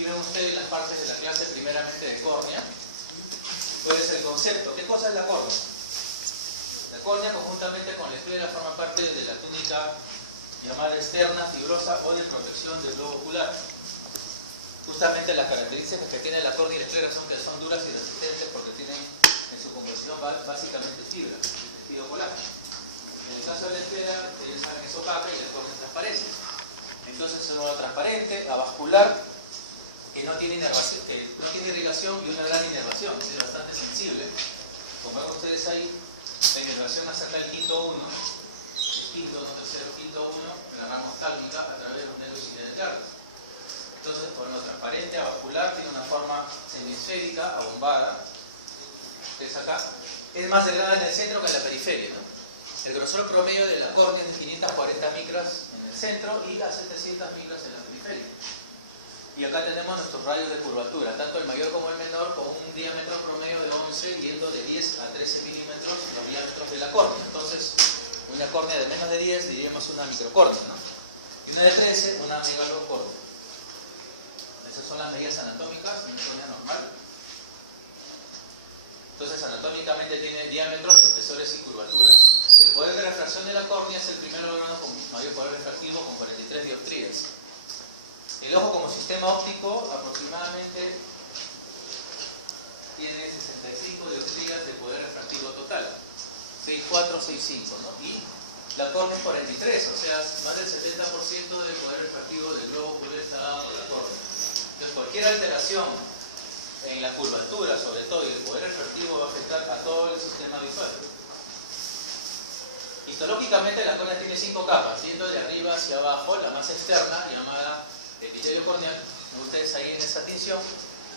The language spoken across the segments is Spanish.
Aquí ven ustedes las partes de la clase primeramente de córnea. ¿Cuál es el concepto? ¿Qué cosa es la córnea? La córnea, conjuntamente con la esclera, forma parte de la túnica llamada externa, fibrosa o de protección del globo ocular. Justamente las características que tiene la córnea y la esclera son que son duras y resistentes porque tienen en su composición básicamente fibra, tejido colágeno. En el caso de la esclera, ustedes saben, es opaca y la córnea es transparente. Entonces es un órgano transparente, avascular, que no tiene irrigación y una gran inervación, es bastante sensible. Como ven ustedes ahí, la inervación acerca del quinto 1, el quinto, no tercero, quinto 1, la rama oftálmica a través de los nervios interdentrales. Entonces, por lo transparente, avascular, tiene una forma semisférica, abombada. ¿Ves acá? Es más delgada en el centro que en la periferia, ¿no? El grosor promedio de la córnea es de 540 micras en el centro y a 700 micras en la periferia. Y acá tenemos nuestros radios de curvatura, tanto el mayor como el menor, con un diámetro promedio de 11, yendo de 10 a 13 milímetros los diámetros de la córnea. Entonces, una córnea de menos de 10 diríamos una microcórnea, ¿no? Y una de 13, una megalocórnea. Esas son las medidas anatómicas de una córnea normal. Entonces, anatómicamente tiene diámetros, espesores y curvaturas. El poder de refracción de la córnea es el primer órgano con mayor poder refractivo, con 43 dioptrías. El ojo como sistema óptico aproximadamente tiene 65 dioptrías de poder refractivo total, 6,4, 6,5, ¿no? Y la córnea es 43, o sea, más del 70% del poder refractivo del globo ocular está dado por la córnea. Entonces, cualquier alteración en la curvatura, sobre todo, y el poder refractivo va a afectar a todo el sistema visual. Histológicamente, la córnea tiene 5 capas, yendo de arriba hacia abajo, la más externa, llamada epitelio corneal, ustedes ahí en esa tinción,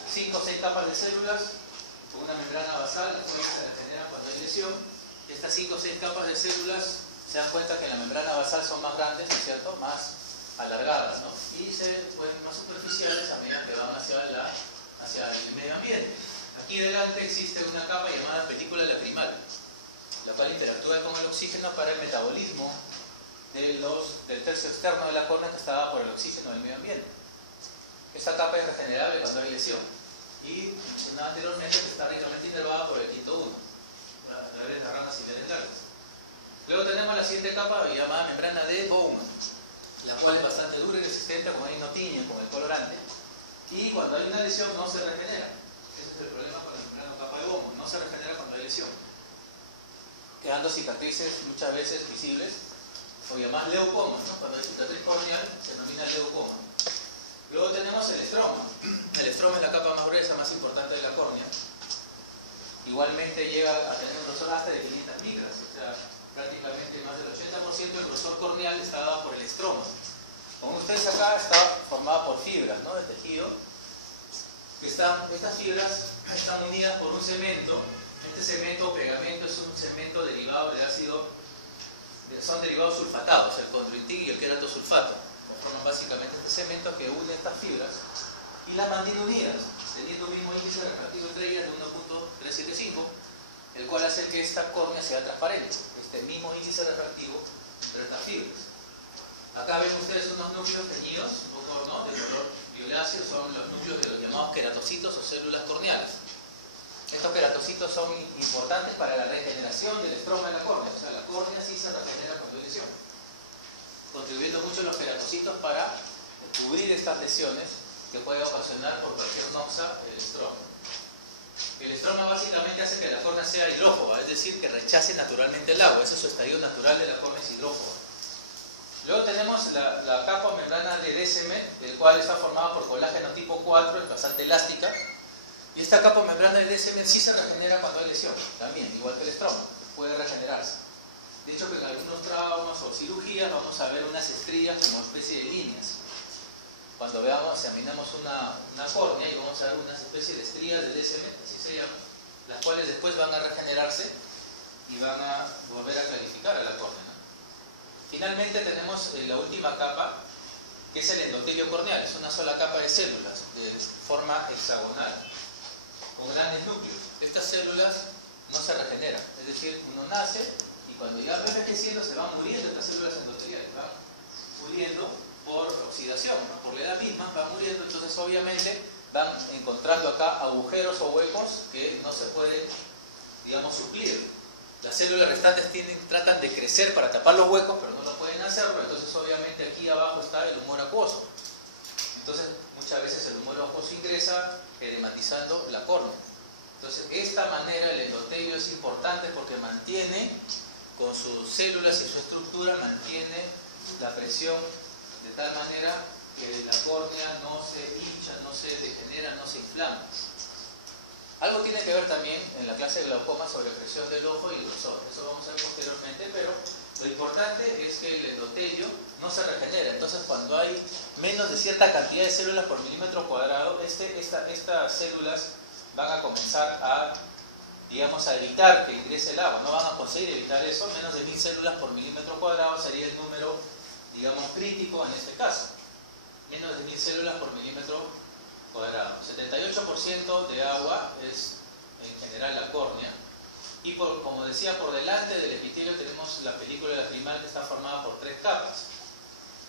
5 o 6 capas de células con una membrana basal, las cuales se regeneran cuando hay lesión. Estas 5 o 6 capas de células se dan cuenta que en la membrana basal son más grandes, ¿no es cierto?, más alargadas, ¿no? Y se pueden más superficiales a medida que van hacia el medio ambiente. Aquí delante existe una capa llamada película lacrimal, la cual interactúa con el oxígeno para el metabolismo del tercio externo de la córnea, que está dada por el oxígeno del medio ambiente. Esta capa es regenerable cuando hay lesión. Y mencionaba anteriormente que está ricamente inervada por el quinto 1, las ramas interdentrales. Luego tenemos la siguiente capa llamada membrana de Bowman, la cual es bastante dura y resistente, como ahí no tiñe con el colorante. Y cuando hay una lesión no se regenera. Ese es el problema con la membrana capa de Bowman, no se regenera cuando hay lesión, quedando cicatrices muchas veces visibles, o llamadas leucomas, ¿no? Cuando hay cicatriz corneal se denomina leucoma. Luego tenemos el estroma. El estroma es la capa más gruesa, más importante de la córnea. Igualmente llega a tener un grosor hasta de 500 micras, o sea, prácticamente más del 80% del grosor corneal está dado por el estroma. Como ustedes acá, está formada por fibras, ¿no?, de tejido. Estas fibras están unidas por un cemento. Este cemento o pegamento es un cemento derivado de ácido, son derivados sulfatados, el condroitin y el queratosulfato. Forman básicamente este cemento que une estas fibras y las mantiene unidas, teniendo un mismo índice refractivo entre ellas de 1.375, el cual hace que esta córnea sea transparente, este mismo índice refractivo entre estas fibras. Acá ven ustedes unos núcleos teñidos, un poco, ¿no?, de color violáceo, son los núcleos de los llamados queratocitos o células corneales. Estos queratocitos son importantes para la regeneración del estroma de la córnea, o sea, la córnea sí se regenera cuando hay lesión, contribuyendo mucho los queratocitos para cubrir estas lesiones que puede ocasionar por cualquier noxa el estroma. El estroma básicamente hace que la córnea sea hidrófoba, es decir, que rechace naturalmente el agua. Ese es su estadio natural de la córnea, es hidrófoba. Luego tenemos la capa o membrana de DSM, el cual está formada por colágeno tipo 4, es bastante elástica. Y esta capa o membrana de DSM sí se regenera cuando hay lesión, también, igual que el estroma, puede regenerarse. De hecho, que en algunos traumas o cirugías vamos a ver unas estrías como especie de líneas. Cuando examinamos una córnea y vamos a ver una especie de estrías de DSM, así se llama, las cuales después van a regenerarse y van a volver a clarificar a la córnea, ¿no? Finalmente tenemos la última capa, que es el endotelio corneal. Es una sola capa de células de forma hexagonal con grandes núcleos. Estas células no se regeneran, es decir, uno nace y cuando ya va envejeciendo se van muriendo estas células endoteliales, van muriendo por oxidación, ¿no? Por la edad misma van muriendo, entonces obviamente van encontrando acá agujeros o huecos que no se pueden, digamos, suplir. Las células restantes tratan de crecer para tapar los huecos, pero no lo pueden hacerlo, entonces obviamente aquí abajo está el humor acuoso. Entonces muchas veces el humor acuoso ingresa edematizando la córnea. Entonces esta manera el endotelio es importante porque mantiene, con sus células y su estructura, mantiene la presión de tal manera que la córnea no se hincha, no se degenera, no se inflama. Algo tiene que ver también en la clase de glaucoma sobre presión del ojo y grosor. Eso vamos a ver posteriormente, pero lo importante es que el endotelio no se regenera. Entonces, cuando hay menos de cierta cantidad de células por milímetro cuadrado, estas células van a comenzar a, digamos, a evitar que ingrese el agua. No van a conseguir evitar eso. Menos de 1000 células por milímetro cuadrado sería el número, digamos, crítico en este caso. Menos de 1000 células por milímetro cuadrado. 78% de agua es en general la córnea. Y como decía, por delante del epitelio tenemos la película lacrimal que está formada por 3 capas.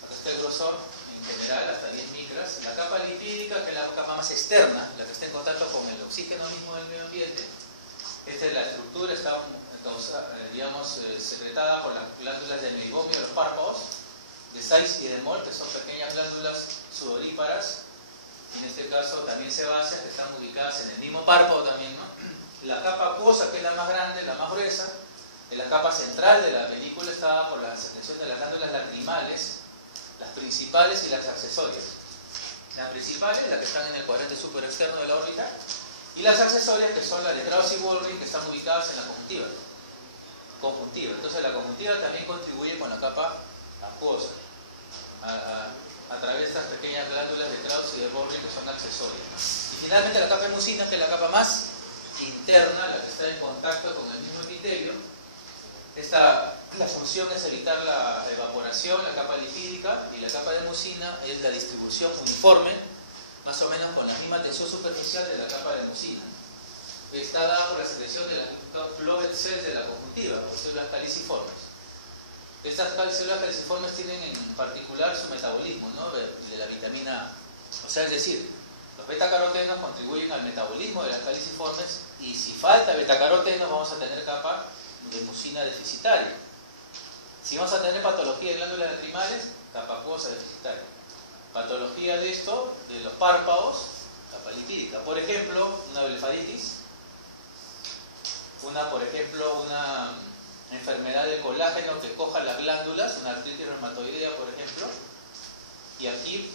Acá está el grosor en general hasta 10 micras. La capa lipídica, que es la capa más externa, la que está en contacto con el oxígeno mismo del medio ambiente. Esta es la estructura, está digamos, secretada por las glándulas del meibomio de los párpados, de Sykes y de Moll, que son pequeñas glándulas sudoríparas, y en este caso también sebáceas, que están ubicadas en el mismo párpado también, ¿no? La capa acuosa, que es la más grande, la más gruesa, en la capa central de la película está dada por la secreción de las glándulas lacrimales, las principales y las accesorias. Las principales, las que están en el cuadrante superexterno de la órbita, y las accesorias, que son las de Krause y Walgren, que están ubicadas en la conjuntiva. Entonces la conjuntiva también contribuye con la capa acuosa a través de estas pequeñas glándulas de Krause y de Walgren, que son accesorias. Y finalmente la capa mucina, que es la capa más interna, la que está en contacto con el mismo epitelio. La función es evitar la evaporación, la capa lipídica, y la capa de mucina es la distribución uniforme, más o menos con la misma tensión superficial de la capa de mucina. Está dada por la secreción de las Clovet cells de la conjuntiva, por células caliciformes. Estas células caliciformes tienen en particular su metabolismo, ¿no? de la vitamina A. O sea, es decir, los betacarotenos contribuyen al metabolismo de las caliciformes, y si falta betacarotenos vamos a tener capa de mucina deficitaria. Si vamos a tener patología de glándulas lacrimales, capa acuosa deficitaria. Patología de esto, de los párpados, capa lipídica. Por ejemplo, una blefaritis, por ejemplo, una enfermedad de colágeno que coja las glándulas, una artritis reumatoidea, por ejemplo, y aquí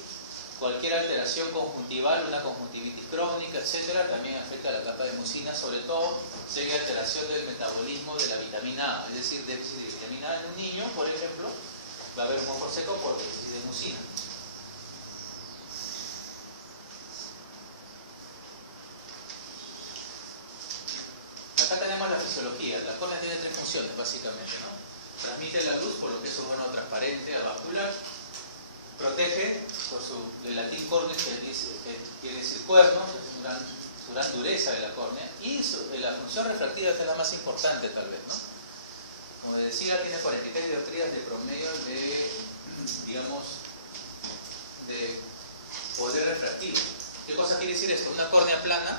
cualquier alteración conjuntival, una conjuntivitis crónica, etcétera, también afecta a la capa de mucina, sobre todo si hay alteración del metabolismo de la vitamina A, es decir, déficit de vitamina A en un niño, por ejemplo, va a haber un ojo seco por déficit de mucina. Acá tenemos la fisiología. La córnea tiene 3 funciones, básicamente, ¿no? Transmite la luz, por lo que es un órgano transparente, avascular. Protege, por del latín corneus, que quiere decir cuerno, es su gran dureza de la córnea. Y la función refractiva, que es la más importante, tal vez, ¿no? Como decía, tiene 43 dioptrías de promedio digamos, de poder refractivo. ¿Qué cosa quiere decir esto? Una córnea plana,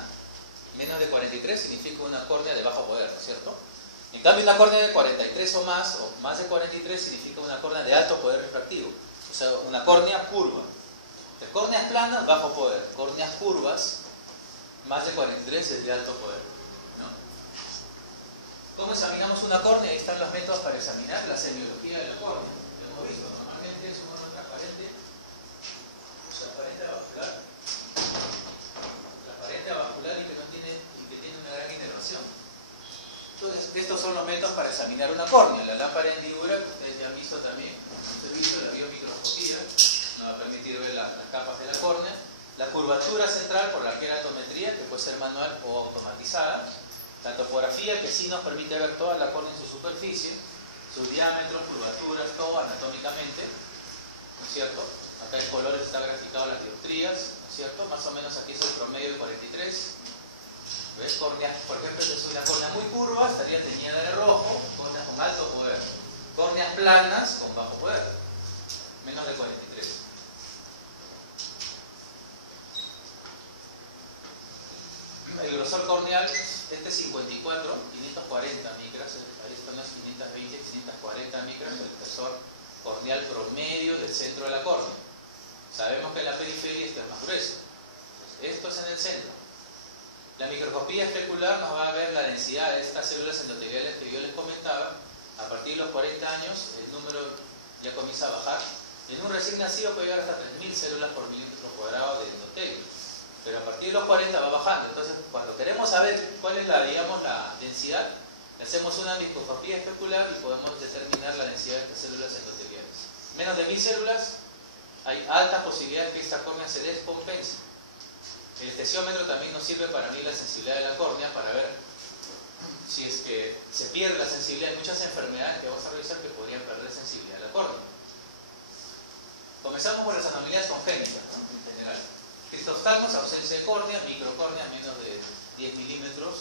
menos de 43 significa una córnea de bajo poder, ¿no es cierto? En cambio, una córnea de 43 o más de 43 significa una córnea de alto poder refractivo, o sea, una córnea curva. De córneas planas, bajo poder. Córneas curvas, más de 43 es de alto poder, ¿no? ¿Cómo examinamos una córnea? Ahí están los métodos para examinar la semiología de la córnea. Lo hemos visto, normalmente es un órgano transparente avascular y que tiene una gran inervación. Entonces, estos son los métodos para examinar una córnea. La lámpara de hendidura, que ustedes ya han visto también en el servicio, la biomicroscopía, nos va a permitir ver las capas de la córnea. La curvatura central por la queratometría, que puede ser manual o automatizada. La topografía, que sí nos permite ver toda la córnea en su superficie, sus diámetros, curvaturas, todo anatómicamente, ¿no es cierto? Acá en colores está graficado las dioptrías, ¿no es cierto? Más o menos aquí es el promedio de 43. ¿Ves? Córnea, por ejemplo, esta es una córnea muy curva, estaría teñida de rojo, córneas con alto poder. Córneas planas con bajo poder, menos de 43. El grosor corneal, este es 54, 540 micras, ahí están las 520, 540 micras, el espesor corneal promedio del centro de la córnea. Sabemos que en la periferia este es más grueso. Entonces, esto es en el centro. La microscopía especular nos va a ver la densidad de estas células endoteliales que yo les comentaba. A partir de los 40 años, el número ya comienza a bajar. En un recién nacido puede llegar hasta 3.000 células por milímetro cuadrado de endotelio. Pero a partir de los 40 va bajando. Entonces, cuando queremos saber cuál es la densidad, hacemos una microscopía especular y podemos determinar la densidad de estas células endoteliales. Menos de 1000 células, hay altas posibilidades que esta córnea se descompense. El esteciómetro también nos sirve para medir la sensibilidad de la córnea, para ver si es que se pierde la sensibilidad. Hay muchas enfermedades que vamos a revisar que podrían perder sensibilidad de la córnea. Comenzamos por las anomalías congénitas, ¿no? En general. Cristoftalmos, ausencia de córnea, microcórnea, menos de 10 milímetros.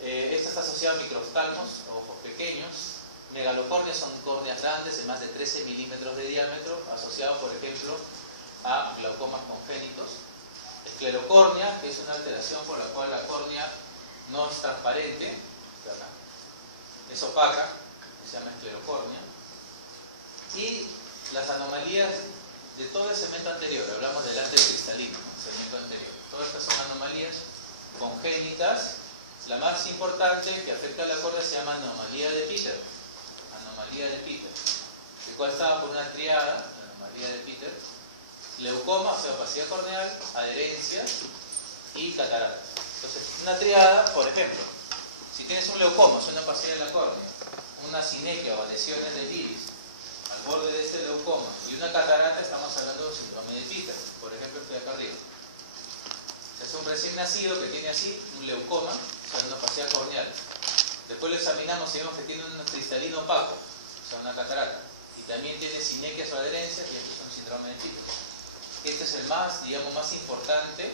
Esta está asociada a microftalmos, ojos pequeños. Megalocórneas son córneas grandes de más de 13 milímetros de diámetro, asociado, por ejemplo, a glaucomas congénitos. Esclerocórnea, que es una alteración por la cual la córnea no es transparente, es opaca, se llama esclerocórnea. Y las anomalías de todo el segmento anterior, hablamos del ante cristalino, segmento anterior. Todas estas son anomalías congénitas. La más importante que afecta a la córnea se llama anomalía de Peter. Anomalía de Peter, el cual estaba por una triada, la anomalía de Peter: leucoma, o sea, opacidad corneal, adherencia y catarata. Entonces, una triada, por ejemplo, si tienes un leucoma, es una opacidad de la córnea, una sinequia o lesiones del iris al borde de este leucoma y una catarata, estamos hablando del síndrome de Peter, por ejemplo, este de acá arriba. Es un recién nacido que tiene así un leucoma, o sea, una opacidad corneal. Después lo examinamos y vemos que tiene un cristalino opaco, o sea, una catarata. Y también tiene sinequias o adherencias, y esto es un síndrome de Peter. Este es el más, digamos, más importante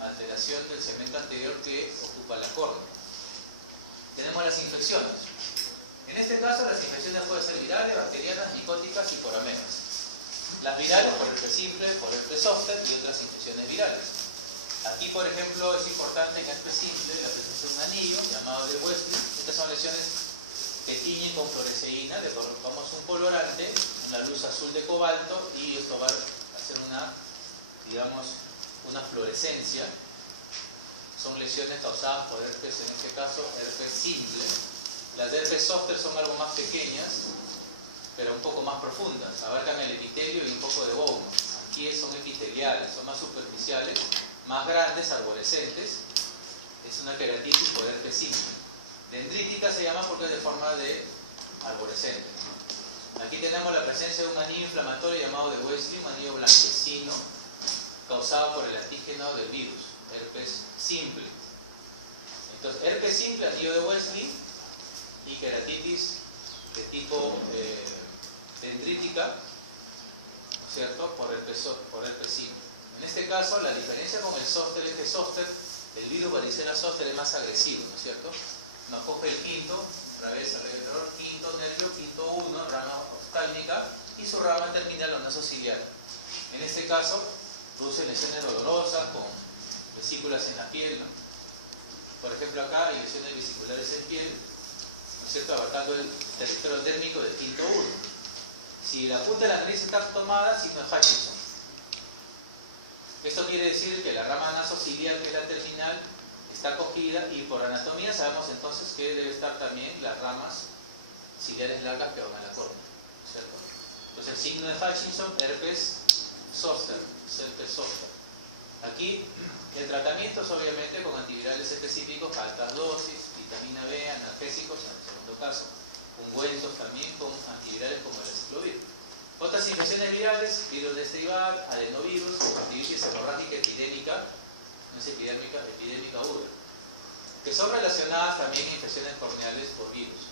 alteración del segmento anterior que ocupa la córnea. Tenemos las infecciones. En este caso, las infecciones pueden ser virales, bacterianas, micóticas y foramenas. Las virales por herpes simple, por herpes zóster y otras infecciones virales. Aquí, por ejemplo, es importante en herpes simple la presencia de un anillo llamado de Wesley. Estas son lesiones que tiñen con fluoresceína, le colocamos un colorante, una luz azul de cobalto, y esto va a hacer una, digamos, una fluorescencia. Son lesiones causadas por herpes, en este caso, herpes simple. Las de herpes zóster son algo más pequeñas, pero un poco más profundas. Abarcan el epitelio y un poco de bomo. Aquí son epiteliales, son más superficiales, más grandes, arborescentes. Es una queratitis por herpes simple. Dendrítica se llama porque es de forma de arborescente. Aquí tenemos la presencia de un anillo inflamatorio llamado de Wesley, un anillo blanquecino, causado por el antígeno del virus, herpes simple. Entonces, herpes simple, anillo de Wesley, y queratitis de tipo dendrítica, ¿no es cierto?, por herpes simple. En este caso, la diferencia con el zóster es que zóster, el virus varicela zóster es más agresivo, ¿no es cierto? Nos coge el quinto, atraviesa alrededor, quinto nervio, quinto 1, rama oftálmica, y su rama terminal o naso ciliar. En este caso, produce lesiones dolorosas con vesículas en la piel, ¿no? Por ejemplo, acá hay lesiones vesiculares en piel, ¿no es cierto?, abarcando el territorio dérmico del quinto 1. Si la punta de la nariz está tomada, signo de Hutchinson. Esto quiere decir que la rama nasociliar, que es la terminal, está cogida, y por anatomía sabemos entonces que debe estar también las ramas ciliares largas que van a la córnea, ¿cierto? Entonces, el signo de Hutchinson, herpes zóster, herpes zóster. Aquí el tratamiento es obviamente con antivirales específicos, altas dosis, vitamina B, analgésicos en el segundo caso, ungüentos también con antivirales como el aciclovir. Otras infecciones virales, virus de Estival, adenovirus, conjuntivitis hemorrágica epidémica, no es epidémica, epidémica aguda, que son relacionadas también a infecciones corneales por virus.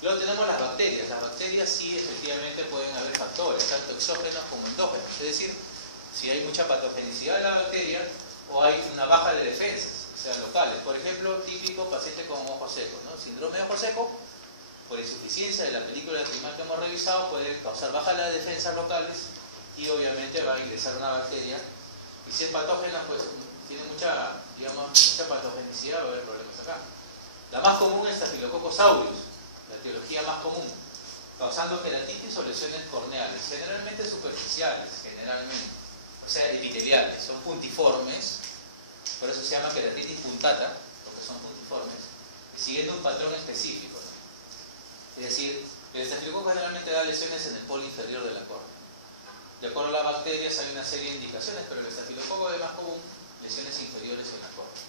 Luego tenemos las bacterias. Las bacterias sí, efectivamente, pueden haber factores, tanto exógenos como endógenos. Es decir, si hay mucha patogenicidad de la bacteria o hay una baja de defensas, o sea, locales. Por ejemplo, típico paciente con ojo seco, ¿no? Síndrome de ojo seco, por insuficiencia de la película lacrimal que hemos revisado, puede causar baja de las defensas locales y obviamente va a ingresar una bacteria. Y si es patógena, pues tiene mucha, digamos, mucha patogenicidad, va a haber problemas acá. La más común es Staphylococcus aureus, la etiología más común, causando queratitis o lesiones corneales, generalmente superficiales, o sea, epiteliales, son puntiformes, por eso se llama queratitis puntata, porque son puntiformes, siguiendo un patrón específico, ¿no? Es decir, el estafilococo generalmente da lesiones en el polo inferior de la córnea. De acuerdo a las bacterias hay una serie de indicaciones, pero el estafilococo es más común, lesiones inferiores en la córnea.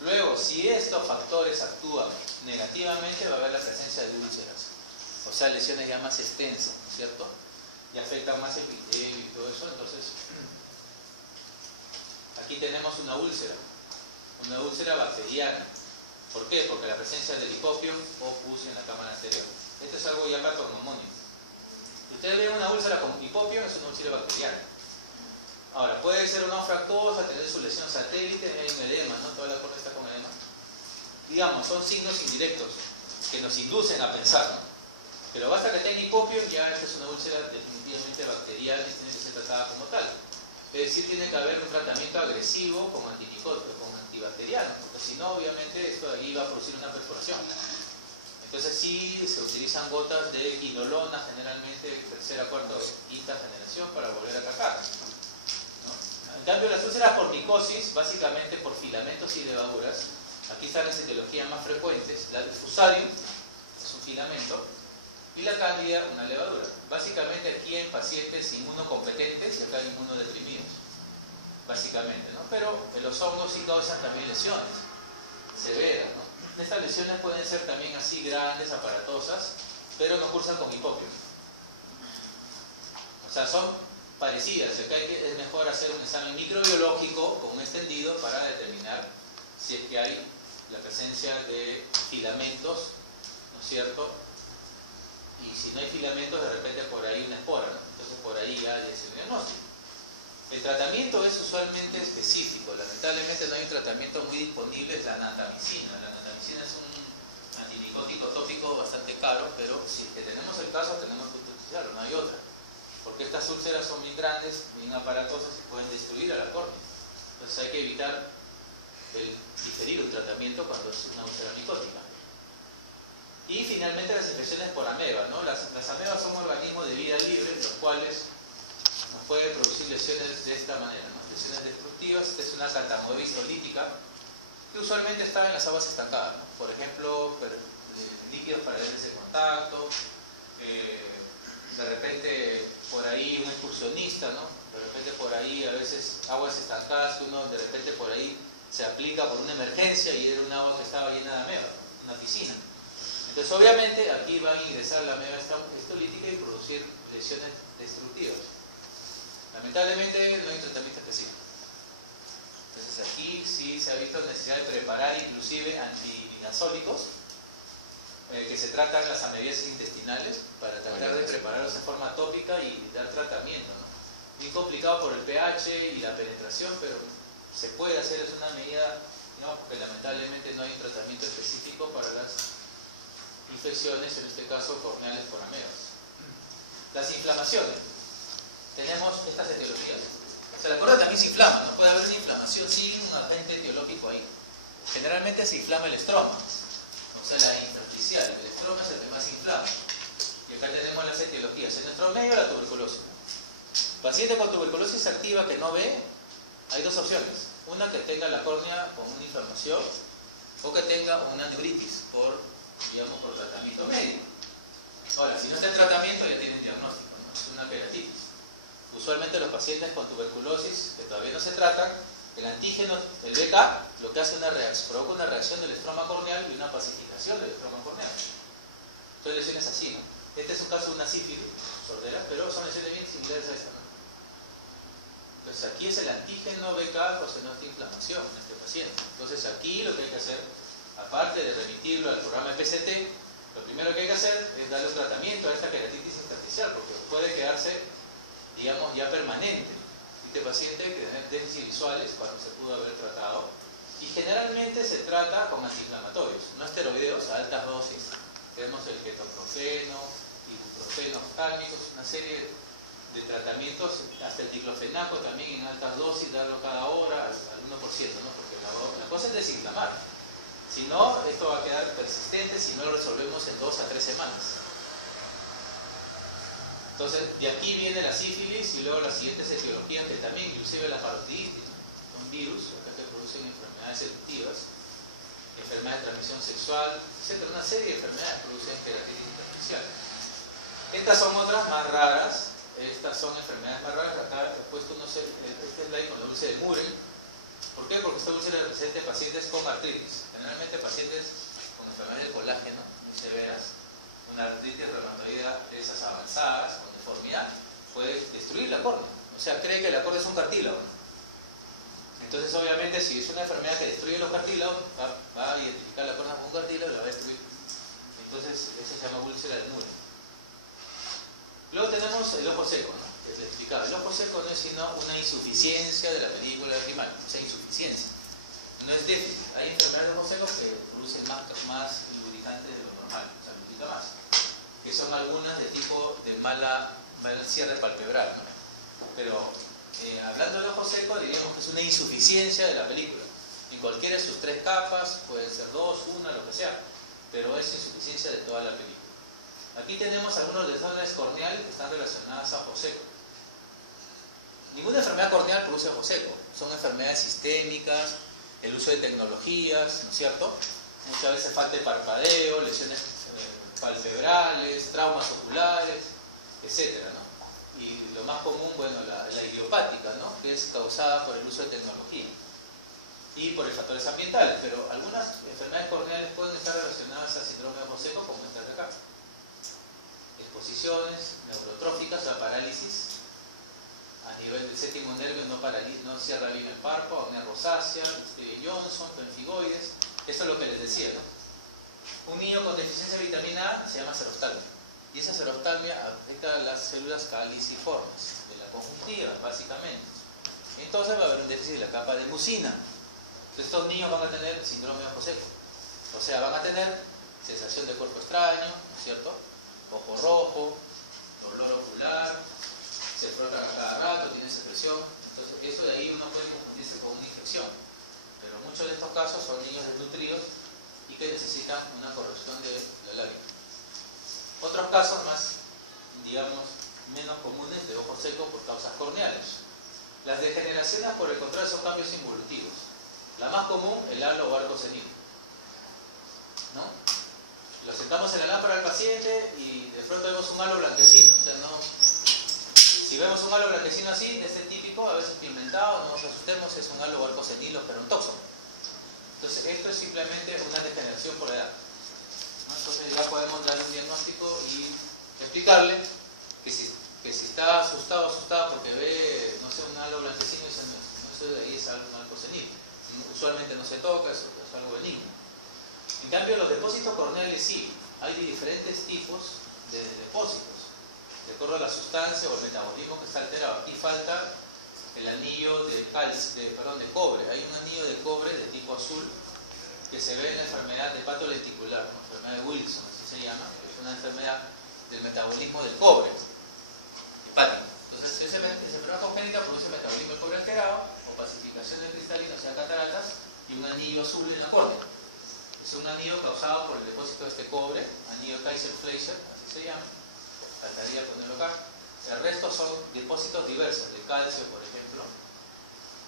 Luego, si estos factores actúan negativamente, va a haber la presencia de úlceras, o sea, lesiones ya más extensas, ¿no es cierto? Y afectan más epitelio y todo eso. Entonces, aquí tenemos una úlcera bacteriana. ¿Por qué? Porque la presencia del Licopium o pus en la cámara anterior. Esto es algo ya patornomónico. Si ustedes ven una úlcera con Licopium, es una úlcera bacteriana. Ahora, puede ser una fractuosa, tener su lesión satélite, hay un edema, ¿no? Toda la córnea está con edema. Digamos, son signos indirectos que nos inducen a pensar, ¿no? Pero basta que tenga Licopium, ya esta es una úlcera definitivamente bacteriana y tiene que ser tratada como tal. Es decir, tiene que haber un tratamiento agresivo con antimicóticos, con antibacterianos, porque si no, obviamente, esto de allí va a producir una perforación. Entonces sí se utilizan gotas de quinolona, generalmente tercera, cuarta o quinta generación, para volver a atacar, ¿no? En cambio, las úlceras por micosis, básicamente por filamentos y levaduras, aquí están las etiologías más frecuentes. El fusarium es un filamento y la cándida una levadura. Básicamente aquí en pacientes inmunocompetentes y acá inmunodeprimidos, básicamente, ¿no? Pero los hongos sí causan también lesiones severas, ¿no? Estas lesiones pueden ser también así grandes, aparatosas, pero no cursan con Licopium. O sea, son parecidas. Acá es mejor hacer un examen microbiológico con un extendido para determinar si es que hay la presencia de filamentos, ¿no es cierto? Y si no hay filamentos, de repente por ahí una espora, ¿no? Entonces por ahí ya es el diagnóstico. El tratamiento es usualmente específico. Lamentablemente no hay un tratamiento muy disponible, es la natamicina. La natamicina es un antimicótico tópico bastante caro, pero si es que tenemos el caso, tenemos que utilizarlo, no hay otra. Porque estas úlceras son bien grandes, bien aparatosas y pueden destruir a la córnea. Entonces hay que evitar el diferir un tratamiento cuando es una úlcera micótica. Y finalmente las infecciones por ameba, ¿no? Las amebas son organismos de vida libre, los cuales nos pueden producir lesiones de esta manera, ¿no? Lesiones destructivas. Esta es una cantamoebis olítica que usualmente está en las aguas estancadas, ¿no? Por ejemplo, líquidos para lentes de contacto, de repente por ahí un excursionista, ¿no? De repente por ahí a veces aguas estancadas que uno de repente por ahí se aplica por una emergencia y era un agua que estaba llena de ameba, una piscina. Entonces obviamente aquí va a ingresar la ameba histolítica y producir lesiones destructivas. Lamentablemente no hay tratamiento específico. Entonces aquí sí se ha visto necesidad de preparar inclusive antivinazólicos que se tratan las amebiasis intestinales para tratar de prepararlos de forma tópica y dar tratamiento, ¿no? Muy complicado por el pH y la penetración, pero se puede hacer, es una medida, ¿no? Porque lamentablemente no hay un tratamiento específico para las infecciones, en este caso corneales por amebas. Las inflamaciones. Tenemos estas etiologías. O sea, la córnea también se inflama, no puede haber una inflamación sin un agente etiológico ahí. Generalmente se inflama el estroma, o sea, la intersticial. El estroma es el que más se inflama. Y acá tenemos las etiologías. En nuestro medio, la tuberculosis. Paciente con tuberculosis activa que no ve, hay dos opciones. Una, que tenga la córnea con una inflamación, o que tenga una neuritis por tratamiento médico. Ahora, si no está en tratamiento, ya tienen diagnóstico, ¿no? Es una queratitis. Usualmente los pacientes con tuberculosis que todavía no se tratan, el antígeno, el BK, lo que hace provoca una reacción del estroma corneal y una pacificación del estroma corneal. Son lesiones así, ¿no? Este es un caso de una sífilis sordera, pero son lesiones bien similares a esta, ¿no? Entonces aquí es el antígeno BK ocasionó esta inflamación en este paciente. Entonces aquí lo que hay que hacer, aparte de remitirlo al programa PCT, lo primero que hay que hacer es darle un tratamiento a esta queratitis intersticial, porque puede quedarse, digamos, ya permanente. Este paciente que tiene déficits visuales cuando se pudo haber tratado, y generalmente se trata con antiinflamatorios, no esteroideos a altas dosis. Tenemos el ketoprofeno, ibuprofeno oftálmicos, una serie de tratamientos, hasta el diclofenaco también en altas dosis, darlo cada hora, al 1% ¿no? Porque la cosa es desinflamar. Si no, esto va a quedar persistente si no lo resolvemos en 2 a 3 semanas. Entonces, de aquí viene la sífilis y luego las siguientes etiologías que también, inclusive la parotiditis, ¿no? Son virus que producen enfermedades eruptivas, enfermedades de transmisión sexual, etc. Una serie de enfermedades producen queratitis intersticial. Estas son otras más raras. Estas son enfermedades más raras. Acá he puesto este slide con la úlcera de Muren. ¿Por qué? Porque esta úlcera presenta pacientes con artritis. Generalmente pacientes con enfermedades de colágeno muy severas. Una artritis reumatoidea de esas avanzadas, con deformidad, puede destruir la córnea. O sea, cree que la córnea es un cartílago. Entonces, obviamente, si es una enfermedad que destruye los cartílagos, va a identificar la córnea como un cartílago y la va a destruir. Entonces, eso se llama úlcera de Muren. Luego tenemos el ojo seco, ¿no? Que les explicaba. El ojo seco no es sino una insuficiencia de la película lacrimal, o sea, insuficiencia. No es déficit. Hay enfermedades de ojo seco que producen más lubricante de lo normal, o sea, lubrica más. Que son algunas de tipo de mala cierre palpebral, ¿no? Pero hablando del ojo seco, diríamos que es una insuficiencia de la película. En cualquiera de sus 3 capas, pueden ser 2, 1, lo que sea, pero es insuficiencia de toda la película. Aquí tenemos algunos desórdenes corneales que están relacionadas a ojo seco. Ninguna enfermedad corneal produce ojo seco. Son enfermedades sistémicas, el uso de tecnologías, ¿no es cierto? Muchas veces falta de parpadeo, lesiones palpebrales, traumas oculares, etcétera, ¿no? Y lo más común, bueno, la idiopática, ¿no? Que es causada por el uso de tecnología y por factores ambientales, pero algunas enfermedades corneales pueden estar relacionadas al síndrome de ojo seco, como esta de acá. Exposiciones neurotróficas, la parálisis a nivel del séptimo nervio, no cierra bien el párpado, apnea rosácea, Johnson, pemfigoides. Esto es lo que les decía, ¿no? Un niño con deficiencia de vitamina A se llama xerostalmia, y esa xerostalmia afecta a las células caliciformes de la conjuntiva, básicamente. Entonces va a haber un déficit de la capa de mucina. Entonces estos niños van a tener síndrome de ojo seco, o sea, van a tener sensación de cuerpo extraño, ¿no es cierto? Ojo rojo, dolor ocular, se frotan a cada rato, tienen secreción. Entonces, eso de ahí uno puede confundirse con una infección. Pero muchos de estos casos son niños desnutridos y que necesitan una corrección de la lágrima. Otros casos más, digamos, menos comunes de ojo seco por causas corneales. Las degeneraciones, por el contrario, son cambios involutivos. La más común, el halo o arco senil, ¿no? Lo sentamos en la lámpara al paciente y de pronto vemos un halo blanquecino. O sea, no, si vemos un halo blanquecino así, de este típico, a veces pigmentado, no nos asustemos, es un halo o arco senil o gerontoso. Entonces, esto es simplemente una degeneración por edad, ¿no? Entonces, ya podemos darle un diagnóstico y explicarle que si está asustado o asustada porque ve, no sé, un halo blanquecino, eso de ahí es algo un arco senil. Usualmente no se toca, eso es algo benigno. En cambio, los depósitos corneales sí, hay diferentes tipos de depósitos, de acuerdo a la sustancia o el metabolismo que está alterado. Aquí falta el anillo de cobre. Hay un anillo de cobre de tipo azul que se ve en la enfermedad de hepato lenticular, la enfermedad de Wilson, así se llama, que es una enfermedad del metabolismo del cobre hepático. Entonces, esa enfermedad congénita produce metabolismo del cobre alterado, opacificación de cristalina, o sea, cataratas, y un anillo azul en la córnea. Es un anillo causado por el depósito de este cobre, anillo Kaiser-Fleischer, así se llama. Faltaría ponerlo acá. El resto son depósitos diversos, de calcio, por ejemplo.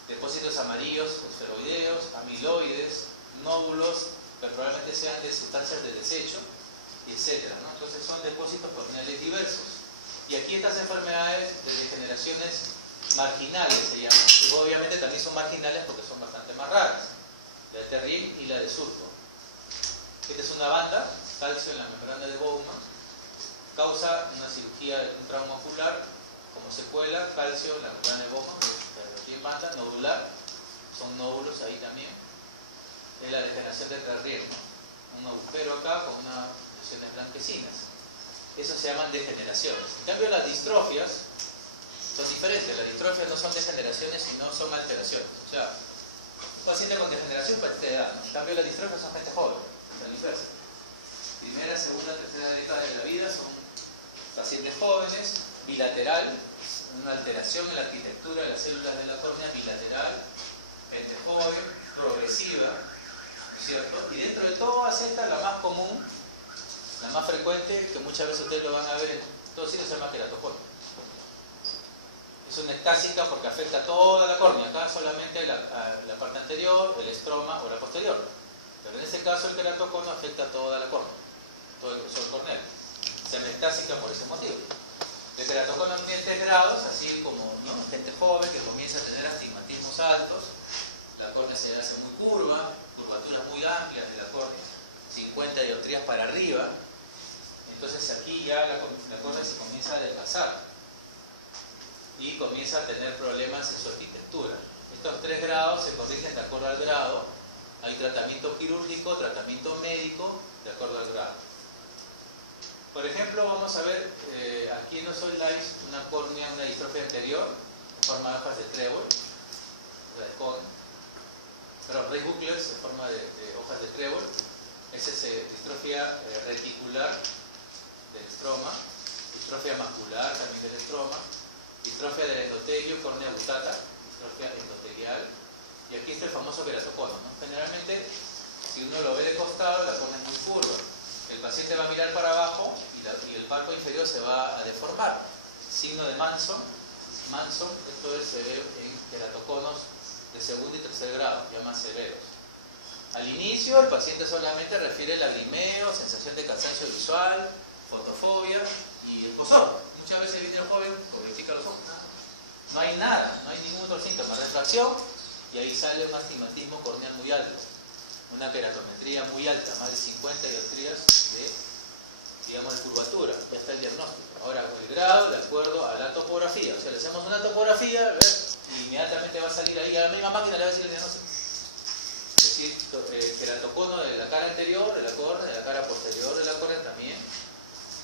Depósitos amarillos, esferoideos, amiloides, nódulos, que probablemente sean de sustancias de desecho, etc., ¿no? Entonces son depósitos corneales diversos. Y aquí estas enfermedades de degeneraciones marginales se llaman. Y obviamente también son marginales porque son bastante más raras. La de Terrier y la de Surco. Esta es una banda, calcio en la membrana de Bowman, causa una cirugía de un trauma ocular como secuela, calcio en la membrana de Bowman, aquí en banda, nodular, son nódulos ahí también. Es la degeneración de Terrier, ¿no? Un agujero acá con unas lesiones blanquecinas. Eso se llaman degeneraciones. En cambio, las distrofias son diferentes. Las distrofias no son degeneraciones, sino son alteraciones. O sea, un paciente con degeneración para esta edad, ¿no? En cambio, las distrofias son gente joven. Primera, segunda, tercera década de la vida son pacientes jóvenes, bilateral, una alteración en la arquitectura de las células de la córnea bilateral, gente joven, ¿cierto? Y dentro de todas estas, la más común, la más frecuente, que muchas veces ustedes lo van a ver en todos sitios, se llama queratoconio. Es una ectásica porque afecta a toda la córnea, acá solamente la parte anterior, el estroma o la posterior. Pero en este caso el queratoconio afecta a toda la córnea, todo el grosor corneal. Se llama ectásica por ese motivo. El queratoconio tiene 3 grados, así como, ¿no?, gente joven que comienza a tener astigmatismos altos, la córnea se hace muy curva, curvaturas muy amplias de la córnea, 50 dioptrías para arriba. Entonces aquí ya la córnea se comienza a adelgazar y comienza a tener problemas en su arquitectura. Estos 3 grados se corrigen de acuerdo al grado. Hay tratamiento quirúrgico, tratamiento médico, de acuerdo al grado. Por ejemplo, vamos a ver aquí en los slides una córnea, una distrofia anterior, en forma de hojas de trébol, raíz bucles en forma de hojas de trébol. Esa es distrofia reticular del estroma, distrofia macular también del estroma, distrofia del endotelio, córnea butata, distrofia endotelial, y aquí está el famoso queratoconio, ¿no? Generalmente, si uno lo ve de costado, la córnea es muy curva. El paciente va a mirar para abajo y el palpo inferior se va a deformar. Signo de Manson, esto se ve en queratoconos de segundo y tercer grado, ya más severos. Al inicio, el paciente solamente refiere lagrimeo, sensación de cansancio visual, fotofobia y escozor. Muchas veces viene el joven, verifica los ojos, no hay nada, no hay ningún otro síntoma, refracción, y ahí sale un astigmatismo corneal muy alto, una queratometría muy alta, más de 50 dioptrías de, digamos, de curvatura. Ya está el diagnóstico. Ahora, el grado de acuerdo a la topografía, o sea, le hacemos una topografía, y inmediatamente va a salir ahí, a la misma máquina le va a decir el diagnóstico. Es decir, queratoconio de la cara anterior, de la córnea, de la cara posterior de la córnea también,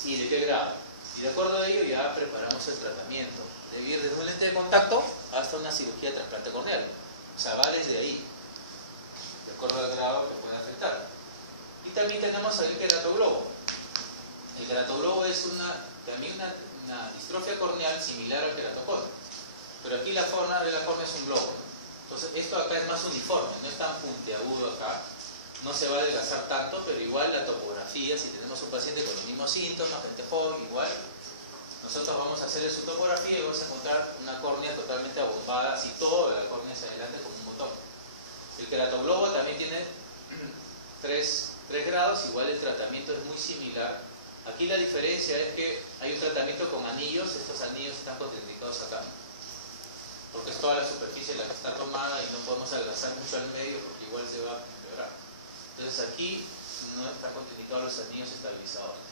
y de qué grado. Y de acuerdo a ello ya preparamos el tratamiento. Debe ir desde un lente de contacto hasta una cirugía de trasplante corneal. O sea, va desde ahí, de acuerdo al grado que puede afectar. Y también tenemos el queratoglobo. El queratoglobo es también una distrofia corneal similar al queratoconio. Pero aquí la forma de la córnea es un globo. Entonces, esto acá es más uniforme, no es tan puntiagudo acá. No se va a adelgazar tanto, pero igual la topografía, si tenemos un paciente con los mismos síntomas, gente joven, igual, nosotros vamos a hacerle su topografía y vamos a encontrar una córnea totalmente abombada, así toda la córnea hacia adelante como un botón. El queratoglobo también tiene 3 grados, igual el tratamiento es muy similar. Aquí la diferencia es que hay un tratamiento con anillos, estos anillos están contraindicados acá, porque es toda la superficie la que está tomada y no podemos adelgazar mucho al medio porque igual se va a empeorar. Entonces aquí no están contraindicados los anillos estabilizadores.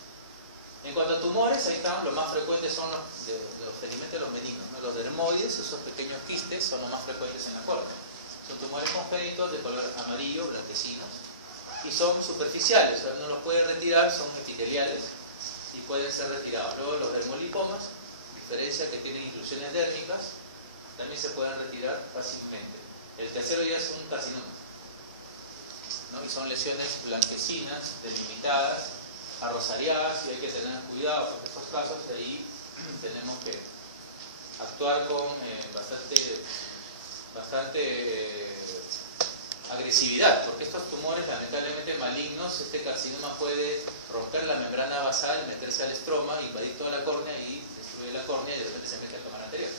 En cuanto a tumores, ahí están, los más frecuentes son felizmente los benignos, ¿no? Los dermoides, esos pequeños quistes, son los más frecuentes en la córnea. Son tumores congénitos de color amarillo, blanquecinos, y son superficiales, o sea, uno los puede retirar, son epiteliales y pueden ser retirados. Luego los dermolipomas, diferencia que tienen inclusiones dérmicas, también se pueden retirar fácilmente. El tercero ya es un carcinoma, ¿no? Y son lesiones blanquecinas, delimitadas, arrosariadas, y hay que tener cuidado porque estos casos de ahí tenemos que actuar con bastante agresividad, porque estos tumores lamentablemente malignos, este carcinoma puede romper la membrana basal, meterse al estroma, invadir toda la córnea y destruir la córnea y de repente se mete al cámara anterior.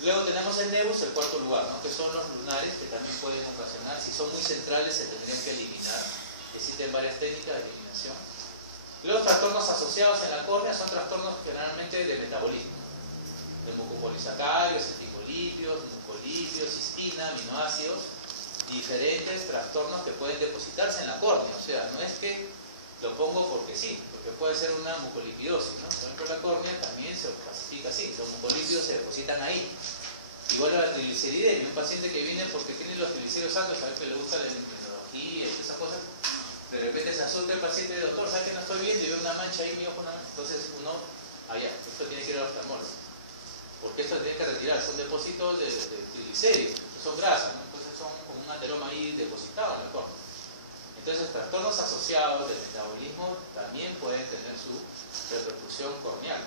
Luego tenemos el nevus, el cuarto lugar, ¿no? Que son los lunares, que también pueden ocasionar, si son muy centrales se tendrían que eliminar. Existen varias técnicas de eliminación. Los trastornos asociados en la córnea son trastornos generalmente de metabolismo, de mucopolisacáridos, acetilcolípidos, mucolípidos, cistina, aminoácidos, diferentes trastornos que pueden depositarse en la córnea. O sea, no es que lo pongo porque sí, porque puede ser una mucolipidosis, ¿no? Por ejemplo, la córnea también se clasifica así, los mucolípidos se depositan ahí. Igual a la trigliceridemia, un paciente que viene porque tiene los triglicéridos altos, sabe que le gusta la endocrinología y esas cosas, de repente se asusta el paciente, doctor, ¿sabe que no estoy viendo? Y veo una mancha ahí, mi ojo, entonces uno, esto tiene que ir al oftalmólogo, porque esto tiene que retirar, son depósitos de triglicéridos, son grasas, ¿no? Entonces son como un ateroma ahí depositado en la córnea. Entonces, trastornos asociados del metabolismo también pueden tener su repercusión corneal.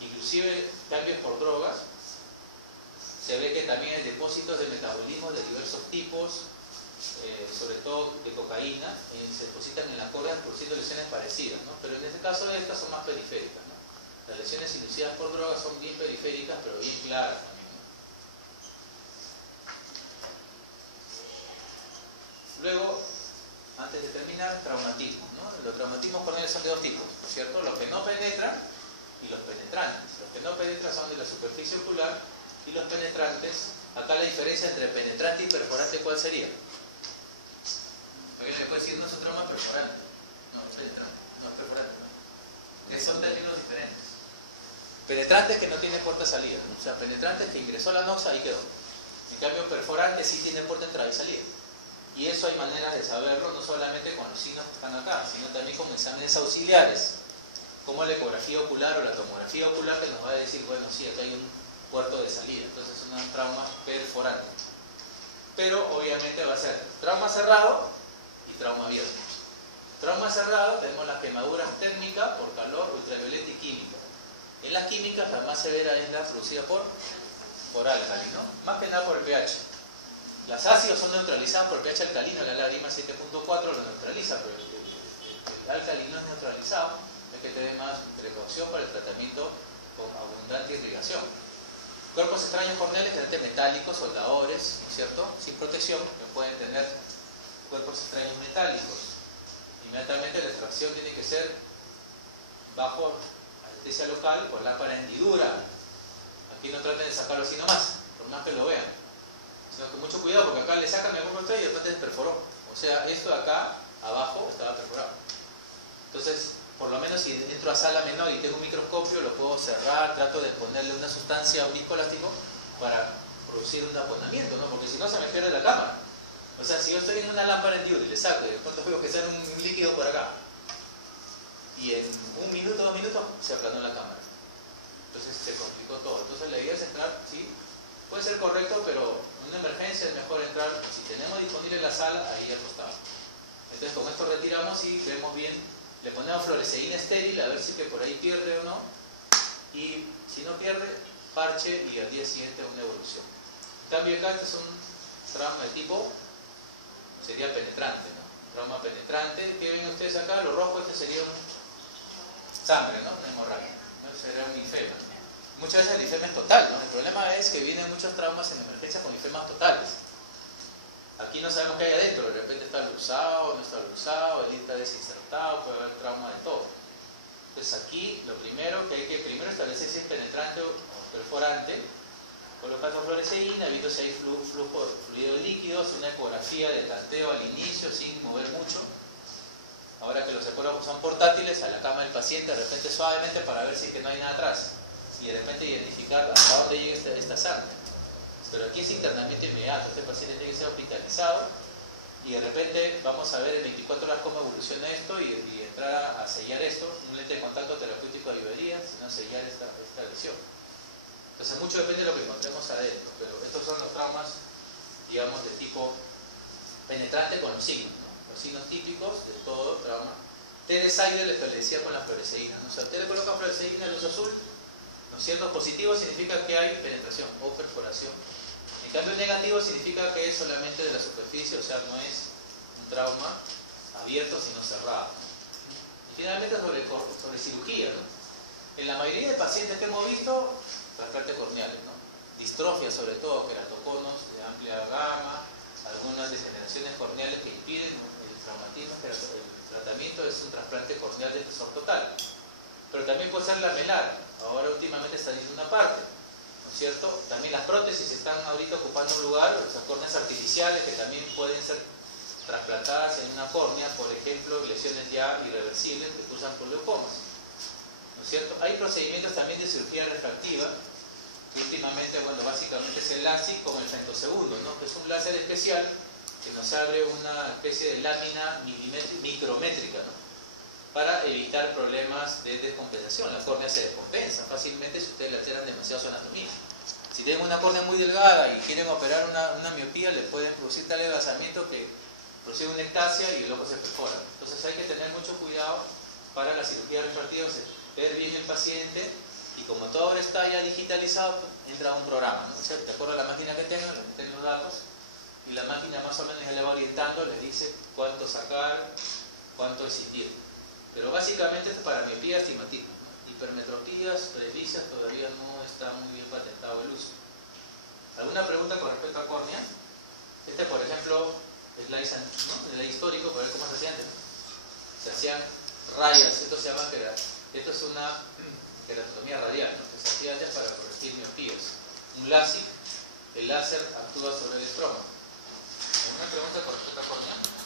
Inclusive cambios por drogas, se ve que también hay depósitos de metabolismo de diversos tipos, sobre todo de cocaína, se depositan en la córnea produciendo lesiones parecidas, ¿no? Pero en este caso estas son más periféricas, ¿no? Las lesiones inducidas por drogas son bien periféricas, pero bien claras también, ¿no? Luego, antes de terminar, traumatismos, ¿no? Los traumatismos corneales son de dos tipos, ¿no es cierto? Los que no penetran y los penetrantes. Los que no penetran son de la superficie ocular y los penetrantes, acá la diferencia entre penetrante y perforante, ¿cuál sería? ¿Alguien le puede decir? No es un trauma perforante, no es penetrante, no es perforante, no. Son términos diferentes. Penetrante es que no tiene puerta de salida, ¿no? O sea, penetrante es que ingresó la noxa y quedó. En cambio, perforante sí tiene puerta de entrada y salida. Y eso hay maneras de saberlo, no solamente con los signos que están acá, sino también con exámenes auxiliares, como la ecografía ocular o la tomografía ocular, que nos va a decir, bueno, sí, acá hay un puerto de salida, entonces es un trauma perforante. Pero obviamente va a ser trauma cerrado y trauma abierto. Trauma cerrado tenemos las quemaduras térmicas por calor, ultravioleta y química. En las químicas la más severa es la producida por álcali, ¿no? Más que nada por el pH. Las ácidos son neutralizadas por pH alcalino, la lágrima 7.4 lo neutraliza, pero el álcali no es neutralizado, hay que tener más precaución para el tratamiento con abundante irrigación. Cuerpos extraños corneales, generalmente metálicos, soldadores, ¿no es cierto?, sin protección, que pueden tener cuerpos extraños metálicos. Inmediatamente la extracción tiene que ser bajo anestesia local con lámpara hendidura. Aquí no traten de sacarlo así nomás, por más que lo vean. Sino con mucho cuidado, porque acá le sacan el cuerpo y después se perforó. O sea, esto de acá, abajo, estaba perforado. Entonces, por lo menos si entro a sala menor y tengo un microscopio, lo puedo cerrar, trato de ponerle una sustancia, un viscoelástico, para producir un taponamiento, ¿no? Porque si no se me pierde la cámara. O sea, si yo estoy en una lámpara en diode y le saco, y de pronto veo que sale un líquido por acá, y en 1 minuto, 2 minutos, se aplanó la cámara. Entonces se complicó todo. Entonces la idea es entrar, sí, puede ser correcto, pero en una emergencia es mejor entrar, si tenemos disponible la sala, ahí acostado. Entonces con esto retiramos y vemos bien, le ponemos fluoresceína estéril, a ver si que por ahí pierde o no, y si no pierde, parche y al día siguiente una evolución. En cambio acá este es un trauma de tipo, sería penetrante, ¿no? Trauma penetrante, ¿qué ven ustedes acá? Lo rojo, este sería un sangre, ¿no? Una hemorragia, ¿no? Sería un linfema. Muchas veces el linfema es total, ¿no? El problema es que vienen muchos traumas en emergencia con linfemas totales. Aquí no sabemos qué hay adentro, de repente está luxado, no está luxado, el está desinsertado, puede haber trauma de todo. Entonces aquí lo primero que hay que primero establecer si es penetrante o perforante, colocando fluoresceína, viendo si hay fluido de líquidos, una ecografía de tanteo al inicio sin mover mucho. Ahora que los ecógrafos son portátiles, a la cama del paciente de repente suavemente para ver si es que no hay nada atrás y de repente identificar hasta dónde llega esta sangre. Pero aquí es internamiento inmediato, este paciente tiene que ser hospitalizado y de repente vamos a ver en 24 horas cómo evoluciona esto y entrar a sellar esto, un lente de contacto terapéutico ayudaría, sino sellar esta lesión. Entonces mucho depende de lo que encontremos adentro, pero estos son los traumas, digamos, de tipo penetrante con los signos, ¿no? Los signos típicos de todo trauma. T de Seidel le decía con la fluoresceína, ¿no? O sea, usted le coloca fluoresceína, luz azul, ¿no es cierto? Positivo significa que hay penetración o perforación. En cambio negativo significa que es solamente de la superficie, o sea, no es un trauma abierto sino cerrado. Y finalmente sobre cirugía, ¿no? En la mayoría de pacientes que hemos visto, trasplantes corneales, ¿no? Distrofia sobre todo, queratoconos de amplia gama, algunas degeneraciones corneales que impiden el traumatismo, el tratamiento es un trasplante corneal de espesor total. Pero también puede ser lamelar, ahora últimamente está diciendo una parte, ¿no es cierto? También las prótesis están ahorita ocupando un lugar, o sea, córneas artificiales que también pueden ser trasplantadas en una córnea, por ejemplo, lesiones ya irreversibles que cruzan por leucomas, ¿no es cierto? Hay procedimientos también de cirugía refractiva, que últimamente, bueno, básicamente es el LASIK con el femtosegundo, ¿no? Que es un láser especial que nos abre una especie de lámina micrométrica, ¿no? Para evitar problemas de descompensación. La córnea se descompensa fácilmente si ustedes le alteran demasiado su anatomía. Si tienen una córnea muy delgada y quieren operar una miopía, le pueden producir tal desplazamiento que produce una ectasia y el ojo se perfora. Entonces hay que tener mucho cuidado para la cirugía refractiva, ver bien el paciente, y como todo ahora está ya digitalizado, entra a un programa, ¿no? O sea, de acuerdo a la máquina que tengan, le meten los datos y la máquina más o menos ya le va orientando, le dice cuánto sacar, cuánto excitar. Pero básicamente esto es para miopía y astigmatismo, ¿no? Hipermetropías, presbicias todavía no está muy bien patentado el uso. ¿Alguna pregunta con respecto a córnea? Este, por ejemplo, es el histórico, para ver cómo se hacía antes, ¿no? Se hacían rayas, esto se llama esto es una queratotomía radial, ¿no? Que se hacía antes para corregir miopías. Un LASIK, el láser actúa sobre el estroma. ¿Alguna pregunta con respecto a córnea?